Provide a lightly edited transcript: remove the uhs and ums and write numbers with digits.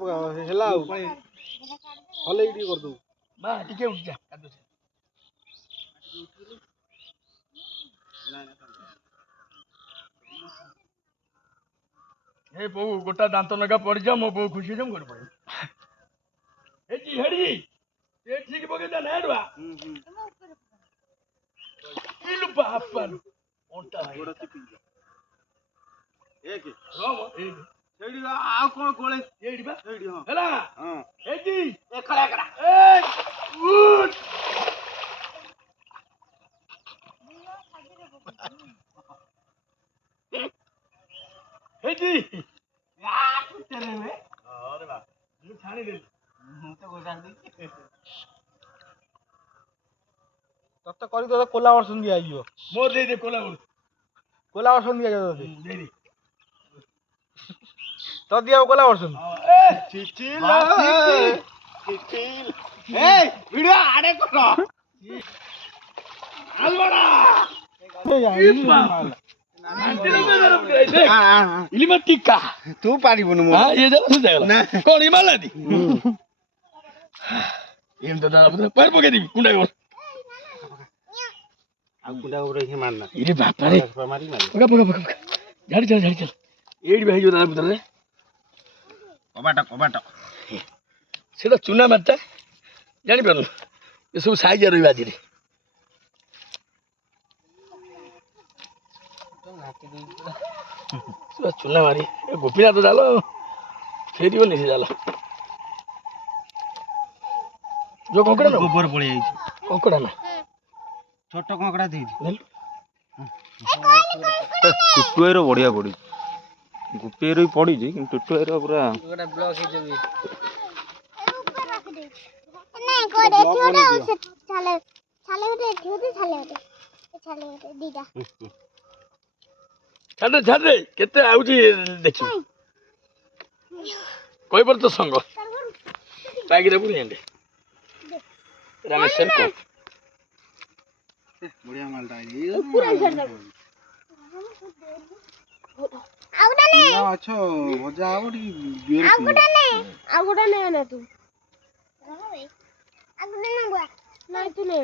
ହେଲା ଆଉ ପୁଣି ହଲେଇ ଟିକେ କରିଦବୁ ମା ଟିକେ ଉଠି ଯା କାଦୁଅ ଏ ବୋଉ ଗୋଟା ଦାନ୍ତ ଲଗା ପଡିଯାଉ ମୋ ବୋଉ ଖୁସି ହେଇଯାଉ ଘର ପଳେଇ ଏଠି ହେଡି ଏ ଠିକ ପକେଇ ଦେ ନେଡୁଆ ଇଲୁ ବାପାରୁ ଅଣ୍ଟା ଗୋଡ ଚିପି ଏକ ରମ ଏଇଠି ସେଇଠି ଆଉ କଣ ଗୋଳେ ଏଇଠି ବା ସେଇଠି ହଁ ହେଲା ହଁ ଏଇଠି ଏ ଖଳା କରା ଏ ଉଠ ଏଇଠି ତେରେ ରେ ଆରେ ବା ମୁଁ ଛାଣି ଦେଲି ମୁଁ ତ ଗୋସାଡି ଦେଇଛି ତତେ କରି ତତେ କୋଲା ବର୍ଷନ ଦିଆଯିବ ମୋର ଦେଇ ଦେ କୋଲା ବର୍ଷନ ଦିଆଯିବ ତତେ ଦେଇ ଦେ ତ ଦିଆବ କୋଲା ବର୍ଷନ ଚିଚିଲା ଚିଚିଲା ଏ ଭିଡିଓ ଆଡେ କର ଆଲବଡା ଇଲିମା ଟିକା ତୁ ପାରିବୁନୁ ହଁ ଇଏ ଯା ନା କଣ ଇମାଲାଦି ଏମିତି ଦାଦା ପାର ପକେଇ ଦେବି କୁଣ୍ଡା କର ଆଉ କୁଣ୍ଡା ଉପରେ ହିଁ ମାରନା ଇରେ ବାପାରେ ମାରି ମାରି ପକା ପକା ପକା ପକା ଝାଡ଼ି ଚାଲ ଝାଡ଼ି ଚାଲ ଏଇଠି ଭାଇ ଯିବ ଦାଦା ପୁତରରେ କବାଟ ସେଟା ଚୁନା ମାରଟା ଜାଣିପାରୁନୁ ଏସବୁ ସାଇଜ ରହିବା ଆଜିରେ ଚୁନା ମାରି ଗୋପୀନାଥ ଜାଲ ଫେରିବନି ସେ ଜାଲ ଯୋଉ କଙ୍କଡା ଗୋବର ପଳେଇ ଯାଇଛି କଙ୍କଡା ନା ଛୋଟ କଙ୍କଡା ଦେଇଛି ଟୁଟୁଆଇର ବଢିଆ ପଡିଛି ଗୋପିଆଇର ବି ପଡିଛି କିନ୍ତୁ ଟୁଟୁଆଇର ପୁରା ବ୍ଲକ ହେଇଯିବ ଛାଡେ ଛାଡେ କେତେ ଆଉଛି ଦେଖିବୁ କହିପାରୁ ତ ସଙ୍ଗ ବାଗିରେ ବୁଝେଣ୍ଡେ ରାମେଶ୍ୱର କୋ ବଢିଆ ମାଲଟା ମାଛ ଭଜା ହବ ଟିକେ ଆଉ ଗୋଟେ ନେ ନା ତୁ ନାଇଁ ତୁ ନେ